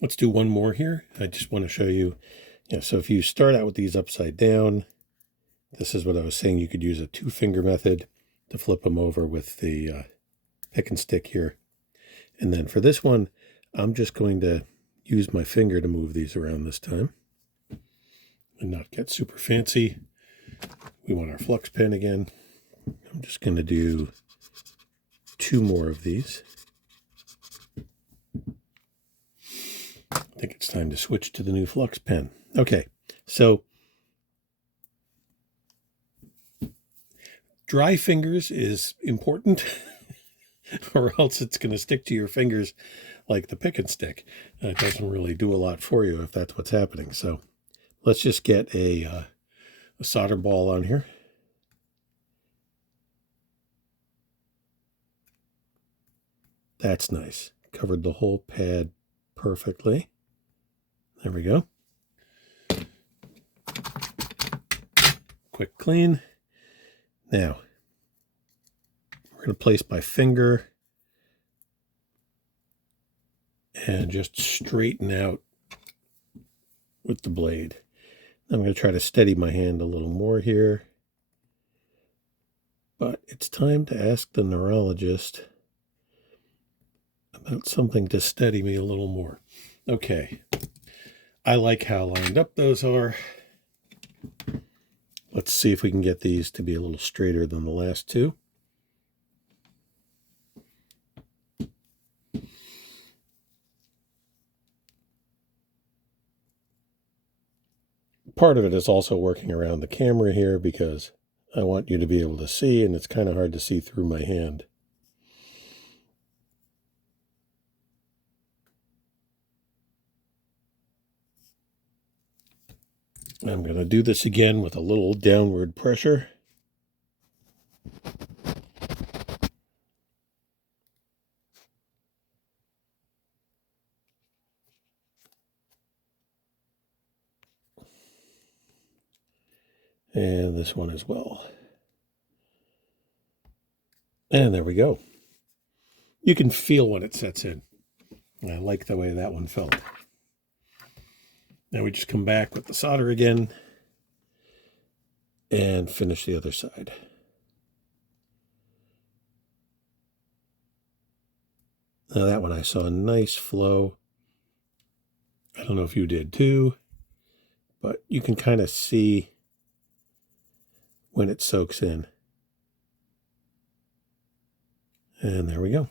Let's do one more here. I just want to show you, so if you start out with these upside down, this is what I was saying. You could use a 2-finger method to flip them over with the pick and stick here. And then for this one, I'm just going to use my finger to move these around this time and not get super fancy. We want our flux pen again. I'm just going to do 2 more of these. I think it's time to switch to the new flux pen. Okay, so dry fingers is important or else it's going to stick to your fingers like the pick and stick. It doesn't really do a lot for you if that's what's happening. So let's just get a solder ball on here. That's nice. Covered the whole pad perfectly. There we go. Quick clean. Now, we're going to place my finger and just straighten out with the blade. I'm going to try to steady my hand a little more here. But it's time to ask the neurologist about something to steady me a little more. Okay. I like how lined up those are. Let's see if we can get these to be a little straighter than the last 2. Part of it is also working around the camera here because I want you to be able to see, and it's kind of hard to see through my hand. I'm going to do this again with a little downward pressure. And this one as well. And there we go. You can feel when it sets in. I like the way that one felt. Now we just come back with the solder again and finish the other side. Now that one I saw a nice flow. I don't know if you did too, but you can kind of see when it soaks in. And there we go.